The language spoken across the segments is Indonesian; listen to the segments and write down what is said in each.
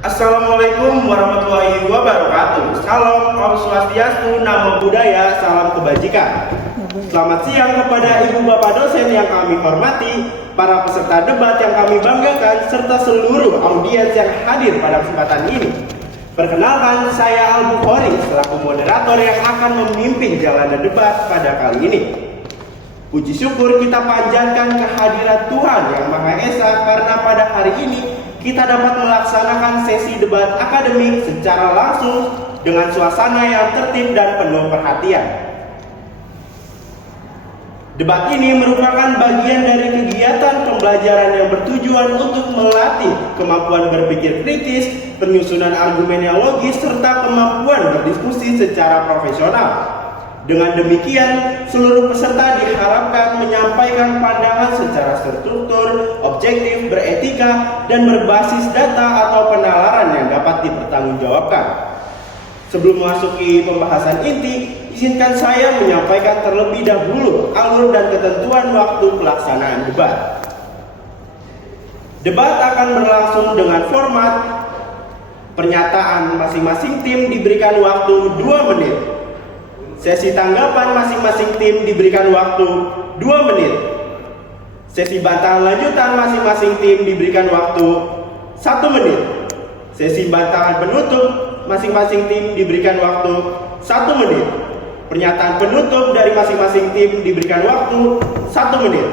Assalamualaikum warahmatullahi wabarakatuh. Salam Om Swastiastu, Namo Buddhaya, salam kebajikan. Selamat siang kepada ibu bapak dosen yang kami hormati, para peserta debat yang kami banggakan, serta seluruh audiens yang hadir pada kesempatan ini. Perkenalkan, saya Al-Bukhari selaku moderator yang akan memimpin jalannya debat pada kali ini. Puji syukur kita panjatkan kehadiran Tuhan Yang Maha Esa karena pada hari ini kita dapat melaksanakan sesi debat akademik secara langsung dengan suasana yang tertib dan penuh perhatian. Debat ini merupakan bagian dari kegiatan pembelajaran yang bertujuan untuk melatih kemampuan berpikir kritis, penyusunan argumen yang logis, serta kemampuan berdiskusi secara profesional. Dengan demikian, seluruh peserta diharapkan menyampaikan pandangan secara terstruktur, objektif, beretika, dan berbasis data atau penalaran yang dapat dipertanggungjawabkan. Sebelum memasuki pembahasan inti, izinkan saya menyampaikan terlebih dahulu alur dan ketentuan waktu pelaksanaan debat. Debat akan berlangsung dengan format pernyataan masing-masing tim diberikan waktu 2 menit. Sesi tanggapan masing-masing tim diberikan waktu 2 menit. Sesi bantahan lanjutan masing-masing tim diberikan waktu 1 menit. Sesi bantahan penutup masing-masing tim diberikan waktu 1 menit. Pernyataan penutup dari masing-masing tim diberikan waktu 1 menit.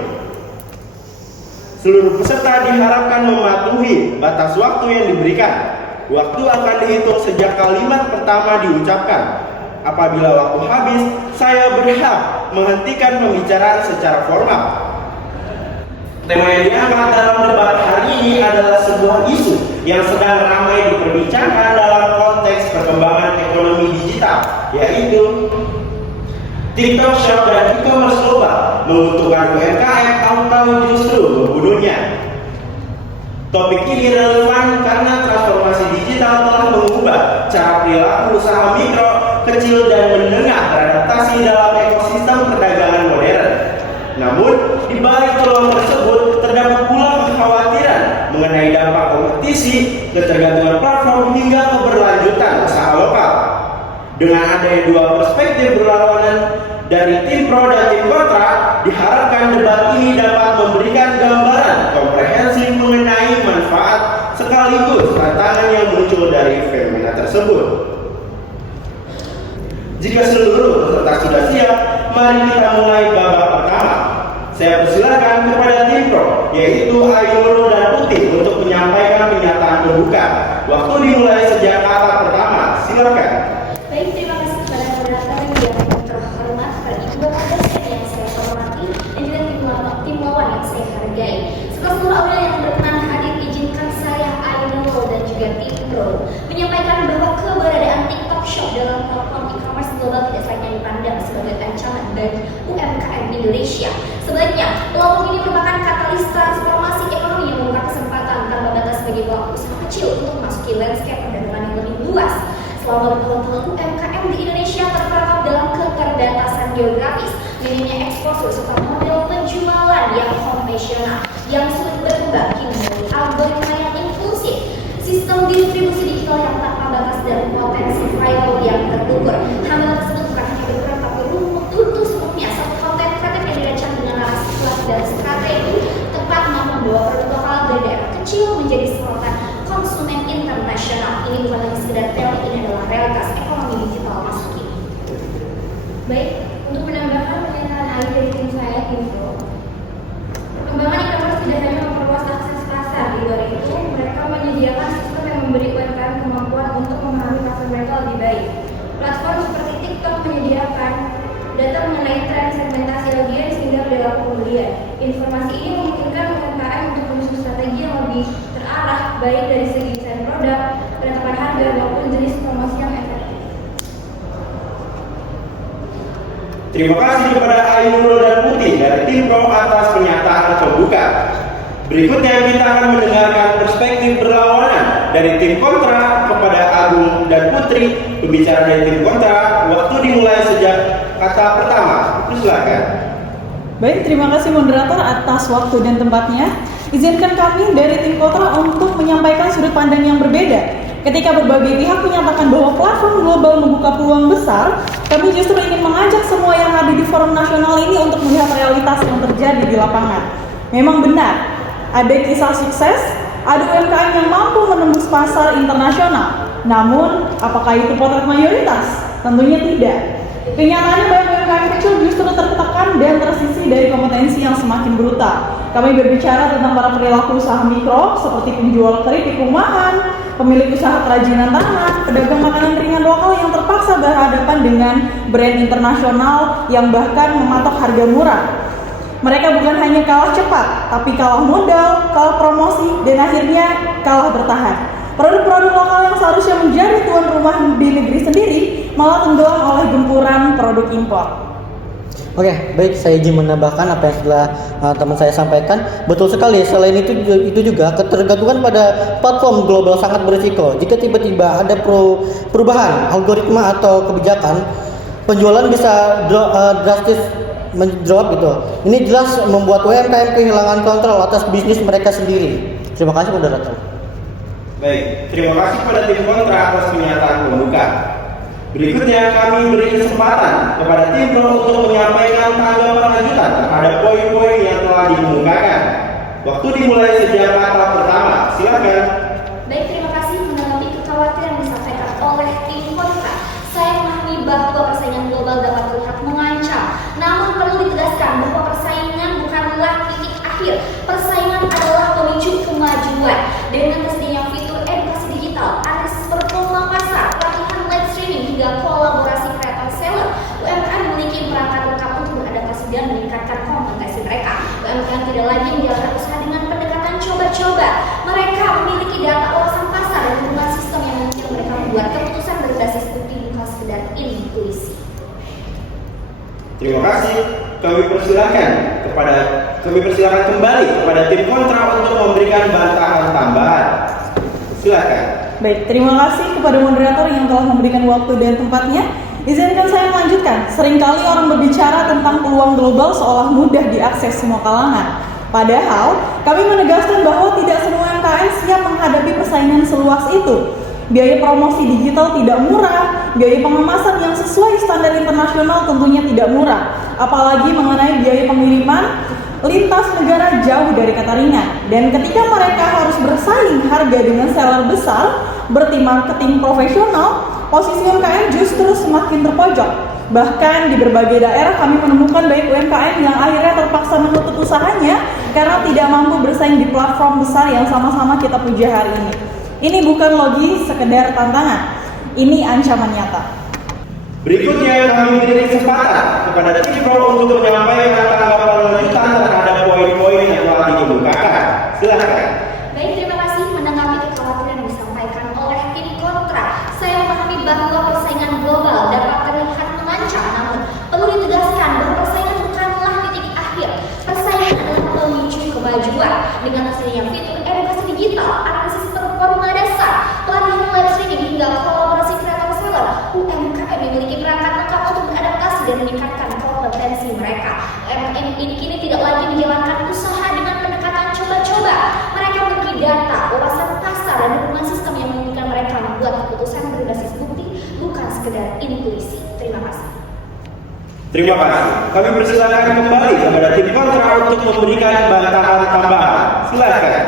Seluruh peserta diharapkan mematuhi batas waktu yang diberikan. Waktu akan dihitung sejak kalimat pertama diucapkan. Apabila waktu habis, saya berhak menghentikan pembicaraan secara formal. Tema yang diangkat dalam debat hari ini adalah sebuah isu yang sedang ramai diperbincangkan dalam konteks perkembangan ekonomi digital, yaitu TikTok Shop dan e-commerce global menguntungkan UMKM atau justru membunuhnya. Topik ini relevan karena transformasi digital telah mengubah cara perilaku usaha mikro, kecil, dan menengah beradaptasi dalam ekosistem perdagangan modern. Namun, di balik peluang tersebut terdapat pula kekhawatiran mengenai dampak kompetisi, ketergantungan platform, hingga keberlanjutan usaha lokal. Dengan adanya dua perspektif berlawanan dari tim pro dan tim kontra, diharapkan debat ini dapat memberikan gambaran komprehensif mengenai manfaat sekaligus tantangan yang muncul dari fenomena tersebut. Jika seluruh peserta sudah siap, mari kita mulai babak pertama. Saya persilakan kepada tim pro, yaitu Ayu Nurul dan Putih, untuk menyampaikan pernyataan pembuka. Waktu dimulai sejak kata pertama. Silakan. Baik, terima kasih kepada moderator yang terhormat, kepada ibu bapak dosen yang saya hormati, dan juga tim lawan yang saya hargai. Serta seluruh audiens yang berkenan hadir, izinkan saya Ayu Nurul dan juga tim pro menyampaikan bahwa keberadaan TikTok Shop dalam platform e-commerce global tidak selayaknya dipandang sebagai ancaman bagi UMKM Indonesia. Sebaliknya, platform ini merupakan katalis transformasi ekonomi yang membuka kesempatan tanpa batas bagi pelaku usaha kecil untuk memasuki landscape perdagangan yang lebih luas. Selama bertahun-tahun UMKM di Indonesia terperangkap dalam keterbatasan geografis, minimnya eksposur serta model penjualan yang konvensional yang sulit berkembang kini melalui algoritma yang inklusif, sistem distribusi digital yang tanpa batas, dan potensi viral yang terukur. Hambatan tersebut bukan hanya berperan tapi untuk seluruhnya satu konten kreatif yang dirancang dengan narasi kuat dan strategi tepat mampu membawa produk lokal dari daerah kecil menjadi sorotan konsumen internasional. Ini bukan lagi sekedar teori, ini adalah realitas ekonomi digital masa kini. Baik, untuk menambahkan pernyataan ahli dari tim saya, tim pro, perkembangan e-commerce tidak hanya memperluas akses pasar. Di luar itu, mereka menyediakan sistem yang memberi UMKM kemampuan untuk memahami pasar mereka lebih baik. Platform seperti TikTok menyediakan data mengenai tren segmentasi audiens hingga perilaku pembelian. Informasi ini memungkinkan UMKM untuk menyusun strategi yang lebih terarah, baik dari segi desain produk, penetapan harga, maupun jenis promosi yang efektif. Terima kasih kepada Ayu Nurul dan Putih dari tim pro atas pernyataan pembuka. Berikutnya kita akan mendengarkan perspektif berlawanan dari tim kontra kepada Agung dan Putri. Pembicara dari tim kontra, waktu dimulai sejak kata pertama. Silakan. Baik, terima kasih moderator atas waktu dan tempatnya. Izinkan kami dari tim kontra untuk menyampaikan sudut pandang pandang yang berbeda. Ketika berbagai pihak menyatakan bahwa platform global membuka peluang besar, kami justru ingin mengajak semua yang hadir di forum nasional ini untuk melihat realitas yang terjadi di lapangan. Memang benar, ada kisah sukses, ada UMKM yang mampu menembus pasar internasional. Namun, apakah itu potret mayoritas? Tentunya tidak. Kenyataannya banyak UMKM kecil justru tertekan dan tersisih dari kompetensi yang semakin brutal. Kami berbicara tentang para perilaku usaha mikro seperti penjual keripik rumahan, pemilik usaha kerajinan tangan, pedagang makanan ringan lokal yang terpaksa berhadapan dengan brand internasional yang bahkan mematok harga murah. Mereka bukan hanya kalah cepat, tapi kalah modal, kalah promosi, dan akhirnya kalah bertahan. Produk-produk lokal yang seharusnya menjadi tuan rumah di negeri sendiri malah tenggelam oleh gempuran produk impor. Oke, baik, saya izin menambahkan apa yang setelah teman saya sampaikan. Betul sekali, selain itu juga ketergantungan pada platform global sangat berisiko. Jika tiba-tiba ada perubahan algoritma atau kebijakan, penjualan bisa drastis drop gitu. Ini jelas membuat UMKM kehilangan kontrol atas bisnis mereka sendiri. Terima kasih, moderator. Baik, terima kasih kepada tim kontra atas pernyataan pembuka. Berikutnya kami beri kesempatan kepada tim pro untuk menyampaikan tanggapan lanjutan terhadap poin-poin yang telah dikemukakan. Waktu dimulai sejak kata pertama. Silakan. Baik, terima kasih. Menanggapi kekhawatiran yang disampaikan oleh tim kontra, saya memahami bahwa persaingan global dapat terlihat mengancam. Namun perlu ditegaskan bahwa persaingan bukanlah titik akhir. Persaingan adalah pemicu kemajuan. Dengan tersedianya fitur edukasi digital, analisis performa pasar, pelatihan live streaming hingga kolaborasi kreator seller, UMKM memiliki perangkat lengkap untuk beradaptasi dan meningkatkan kompetensi mereka. UMKM tidak lagi menjalankan usaha dengan pendekatan coba-coba. Mereka memiliki data wawasan pasar dan hubungan sistem yang memungkinkan mereka membuat keputusan berbasis bukti bukan sekedar intuisi. Terima kasih. Kami persilakan kembali kepada tim kontra untuk memberikan bantahan tambahan. Silakan. Baik, terima kasih kepada moderator yang telah memberikan waktu dan tempatnya. Izinkan saya melanjutkan. Seringkali orang berbicara tentang peluang global seolah mudah diakses semua kalangan. Padahal, kami menegaskan bahwa tidak semua UMKM siap menghadapi persaingan seluas itu. Biaya promosi digital tidak murah, biaya pengemasan yang sesuai standar internasional tentunya tidak murah. Apalagi mengenai biaya pengiriman lintas negara jauh dari kata ringan. Dan ketika mereka harus bersaing harga dengan seller besar, berarti marketing profesional, posisi UMKM justru semakin terpojok. Bahkan di berbagai daerah kami menemukan baik UMKM yang akhirnya terpaksa menutup usahanya karena tidak mampu bersaing di platform besar yang sama-sama kita puja hari ini. Ini bukan lagi sekedar tantangan, ini ancaman nyata. Berikutnya kami beri kesempatan kepada tim pro untuk menyampaikan tanggapan lanjutan terhadap poin-poin yang telah dikemukakan. Silakan. Baik, terima kasih. Menanggapi kekhawatiran yang disampaikan oleh tim kontra, saya memahami bahwa persaingan global dapat terlihat mengancam, namun perlu ditegaskan bahwa persaingan bukanlah titik akhir. Persaingan adalah pemicu kemajuan. Dengan hasilnya fitur edukasi digital, analisis performa dasar, pelatihan live streaming hingga kolaborasi kreator seller, UMKM memiliki perangkat lengkap untuk beradaptasi dan meningkatkan kompetensi mereka. UMKM ini kini tidak lagi menjalankan usaha dengan pendekatan coba-coba. Mereka memiliki data, wawasan pasar, dan hubungan sistem yang memungkinkan mereka membuat keputusan berbasis bukti, bukan sekedar intuisi. Terima kasih. Terima kasih. Kami persilakan kembali kepada tim kontra untuk memberikan bantahan tambahan. Silakan.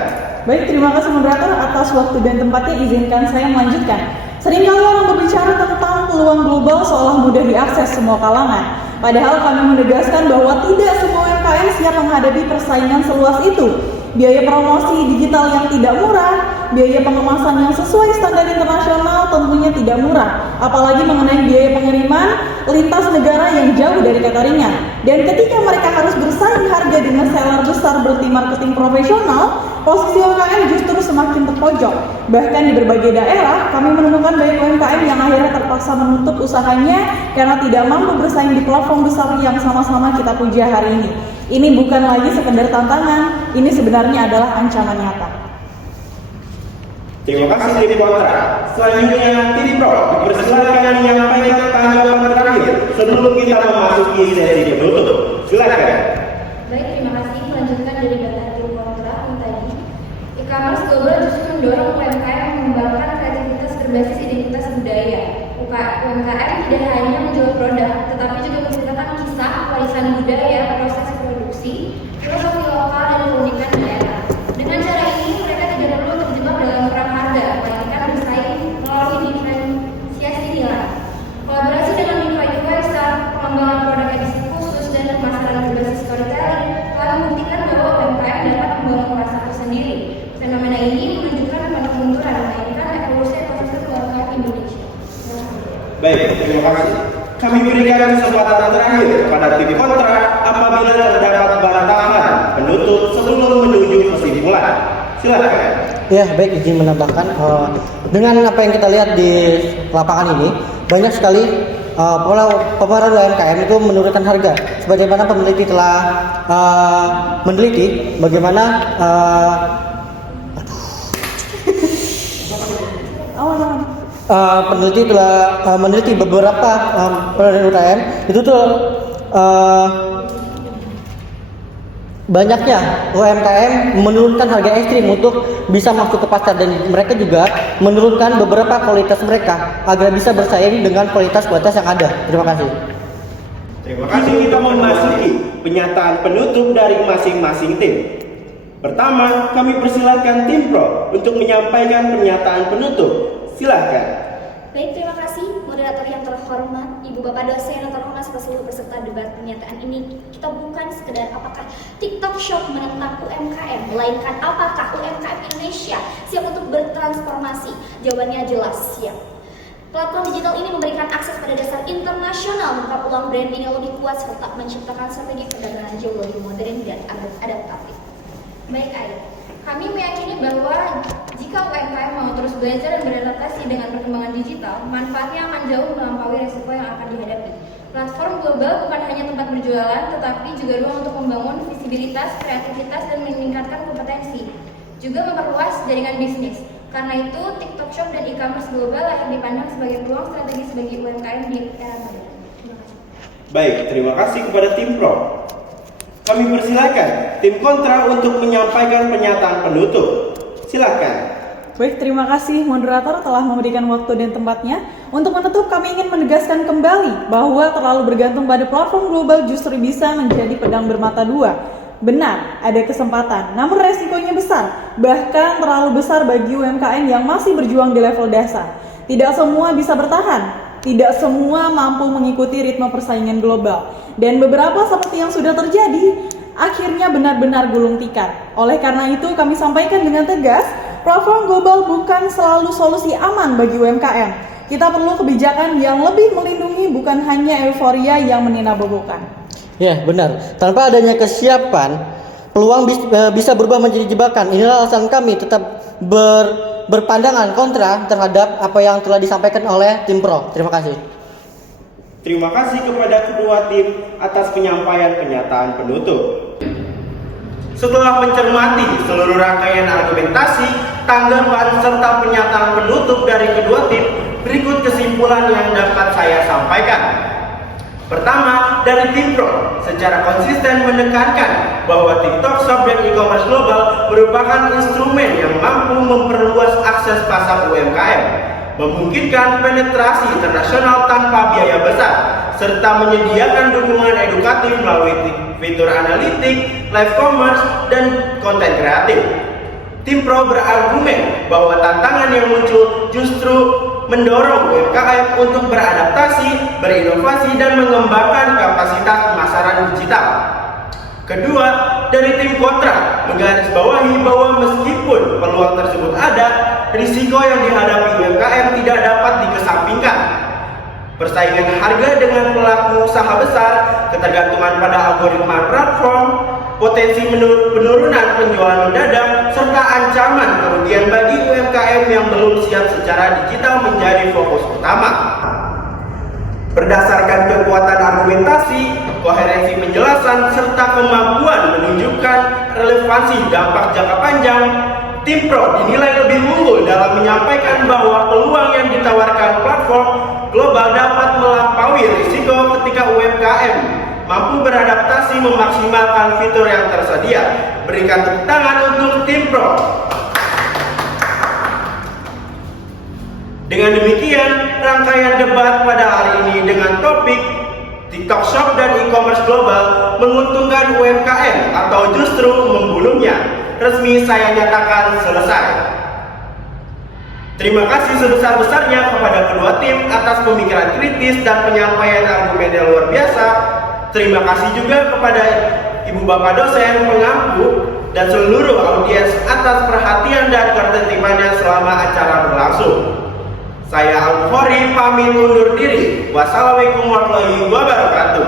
Baik, terima kasih moderator atas waktu dan tempatnya. Izinkan saya melanjutkan. Seringkali orang berbicara tentang peluang global seolah mudah diakses semua kalangan. Padahal kami menegaskan bahwa tidak semua UMKM siap menghadapi persaingan seluas itu. Biaya promosi digital yang tidak murah, biaya pengemasan yang sesuai standar internasional tentunya tidak murah. Apalagi mengenai biaya pengiriman lintas negara yang jauh dari kata ringan. Dan ketika mereka harus bersaing harga dengan seller besar berarti marketing profesional, posisi UMKM justru semakin terpojok. Bahkan di berbagai daerah, kami menemukan banyak UMKM yang akhirnya terpaksa menutup usahanya karena tidak mampu bersaing di platform besar yang sama-sama kita puja hari ini. Ini bukan lagi sekedar tantangan, ini sebenarnya adalah ancaman nyata. Terima kasih tim kontra. Selanjutnya tim pro dipersilakan menyampaikan tanggapan terakhir sebelum kita memasuki sesi penutup. Silakan. Baik, terima kasih. Melanjutkan dari data tim kontra yang tadi, e-commerce global justru mendorong UMKM mengembangkan kreativitas berbasis identitas budaya. UMKM tidak hanya menjual produk, tetapi juga menceritakan kisah, warisan budaya, proses produksi, filosofi lokal, dan keunikan daerah. Dengan cara ini, mereka tidak perlu terjebak dalam perang harga, melainkan bersaing melalui diferensiasi nilai. Kolaborasi dengan mitra influencer, pengembangan produk edisi khusus, dan pemasaran berbasis storytelling telah membuktikan bahwa UMKM dapat membangun rasa tersendiri. Fenomena ini menunjukkan pada kemunduran, melainkan evolusi ekosistem UMKM Indonesia. Baik, terima kasih. Kami berikan kesempatan terakhir kepada tim kontra apabila terdapat bantahan penutup sebelum menuju kesimpulan. Silakan. Ya, baik, izin menambahkan dengan apa yang kita lihat di lapangan ini, banyak sekali pemeran UMKM itu menurunkan harga. Sebagaimana peneliti telah meneliti bagaimana peneliti telah meneliti beberapa pemeran UMKM itu tuh banyaknya UMKM menurunkan harga ekstrim untuk bisa masuk ke pasar, dan mereka juga menurunkan beberapa kualitas mereka agar bisa bersaing dengan kualitas yang ada. Terima kasih. Terima kasih. Kita memasuki pernyataan penutup dari masing-masing tim. Pertama, kami persilakan tim pro untuk menyampaikan pernyataan penutup. Silakan. Baik, terima kasih moderator yang terhormat, Ibu Bapak dosen yang terhormat serta seluruh peserta debat pernyataan ini. Kita bukan sekedar apakah TikTok Shop menentang UMKM, melainkan apakah UMKM Indonesia siap untuk bertransformasi? Jawabannya jelas siap. Platform digital ini memberikan akses pada dasar internasional, membuka peluang branding yang lebih kuat serta menciptakan strategi perdagangan jauh lebih modern dan adaptif. Baik, Ayu. Kami meyakini bahwa jika UMKM mau terus belajar dan beradaptasi dengan perkembangan digital, manfaatnya akan jauh melampaui resiko yang akan dihadapi. Platform global bukan hanya tempat berjualan, tetapi juga ruang untuk membangun visibilitas, kreativitas, dan meningkatkan kompetensi. Juga memperluas jaringan bisnis. Karena itu, TikTok Shop dan e-commerce global layak dipandang sebagai peluang strategis bagi UMKM di era modern. Terima kasih. Baik, terima kasih kepada tim pro. Kami persilakan tim kontra untuk menyampaikan pernyataan penutup. Silakan. Baik, terima kasih moderator telah memberikan waktu dan tempatnya. Untuk menutup, kami ingin menegaskan kembali bahwa terlalu bergantung pada platform global justru bisa menjadi pedang bermata dua. Benar, ada kesempatan, namun resikonya besar, bahkan terlalu besar bagi UMKM yang masih berjuang di level dasar. Tidak semua bisa bertahan, tidak semua mampu mengikuti ritme persaingan global. Dan beberapa seperti yang sudah terjadi, akhirnya benar-benar gulung tikar. Oleh karena itu, kami sampaikan dengan tegas, platform global bukan selalu solusi aman bagi UMKM. Kita perlu kebijakan yang lebih melindungi, bukan hanya euforia yang meninabobokan. Ya, benar. Tanpa adanya kesiapan, peluang bisa berubah menjadi jebakan. Inilah alasan kami tetap berpandangan kontra terhadap apa yang telah disampaikan oleh tim pro. Terima kasih. Terima kasih kepada kedua tim atas penyampaian pernyataan penutup. Setelah mencermati seluruh rangkaian argumentasi, tanggapan serta pernyataan penutup dari kedua tim, berikut kesimpulan yang dapat saya sampaikan. Pertama, dari tim pro secara konsisten menekankan bahwa TikTok Shop dan e-commerce global merupakan instrumen yang mampu memperluas akses pasar UMKM, memungkinkan penetrasi internasional tanpa biaya besar, serta menyediakan dukungan edukatif melalui fitur analitik, live commerce, dan konten kreatif. Tim pro berargumen bahwa tantangan yang muncul justru mendorong UMKM untuk beradaptasi, berinovasi, dan mengembangkan kapasitas pemasaran digital. Kedua, dari tim kontra menggarisbawahi bahwa meskipun peluang tersebut ada, risiko yang dihadapi UMKM tidak dapat dikesampingkan. Persaingan harga dengan pelaku usaha besar, ketergantungan pada algoritma platform, potensi penurunan penjualan mendadak, serta ancaman kerugian bagi UMKM yang belum siap secara digital menjadi fokus utama. Berdasarkan kekuatan argumentasi, koherensi penjelasan, serta kemampuan menunjukkan relevansi dampak jangka panjang, tim pro dinilai lebih unggul dalam menyampaikan bahwa peluang yang ditawarkan platform global dapat melampaui risiko ketika UMKM mampu beradaptasi memaksimalkan fitur yang tersedia. Berikan tepuk tangan untuk tim pro. Dengan demikian, rangkaian debat pada hari ini dengan topik TikTok Shop dan e-commerce global menguntungkan UMKM atau justru membunuhnya, resmi saya nyatakan selesai. Terima kasih sebesar-besarnya kepada kedua tim atas pemikiran kritis dan penyampaian argumen yang luar biasa. Terima kasih juga kepada Ibu Bapak dosen, pengampu, dan seluruh audiens atas perhatian dan ketertibannya selama acara berlangsung. Saya Al-Bukhari pamit undur diri. Wassalamualaikum warahmatullahi wabarakatuh.